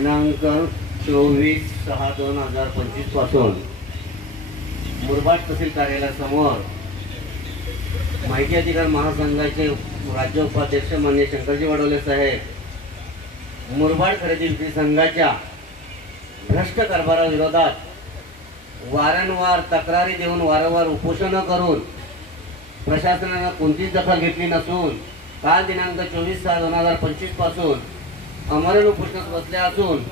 दिनांक 24/6/2025 पासून मुरबाड तहसील कार्यालयासमोर माहिती अधिकार महासंघाचे राज्य उपाध्यक्ष माननीय शंकरजी वडोले साहेब मुरबाड खरेदी विक्री संघाच्या भ्रष्ट कारभाराविरोधात वारंवार तक्रारी देऊन वारंवार उपोषण करून प्रशासनाने कोणतीच दखल घेतली नसून काल दिनांक 24/6/2025 पासून अमरण उपोषणास बसले असून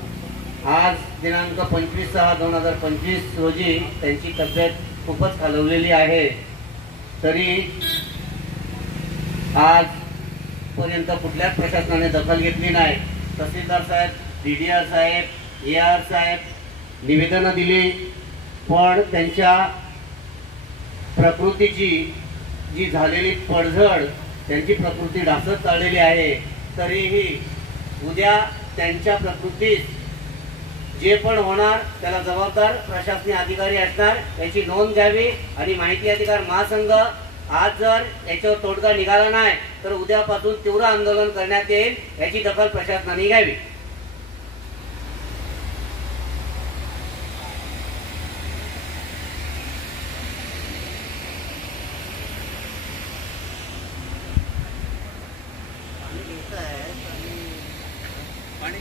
आज दिनांक 25/6/2025 रोजी त्यांची तब्येत खूपच खालवलेली आहे। तरी आज पर्यंत कुठल्याच प्रशासनाने दखल घेतली नाही। तहसीलदार साहेब, डीडीआर साहेब, एआर साहेब निवेदन दिली, पण त्यांच्या प्रकृतीची जी झालेली पडझड, त्यांची प्रकृती ढासळत चाललेली आहे। तरीही उद्या त्यांच्या प्रकृतीत जे पण होणार त्याला जबाबदार प्रशासकीय अधिकारी असणार, याची नोंद घ्यावी। आणि माहिती अधिकार महासंघ आज जर याच्यावर तोडगा निघाला नाही तर उद्यापासून तीव्र आंदोलन करण्यात येईल, याची दखल प्रशासनाने घ्यावी। पाणी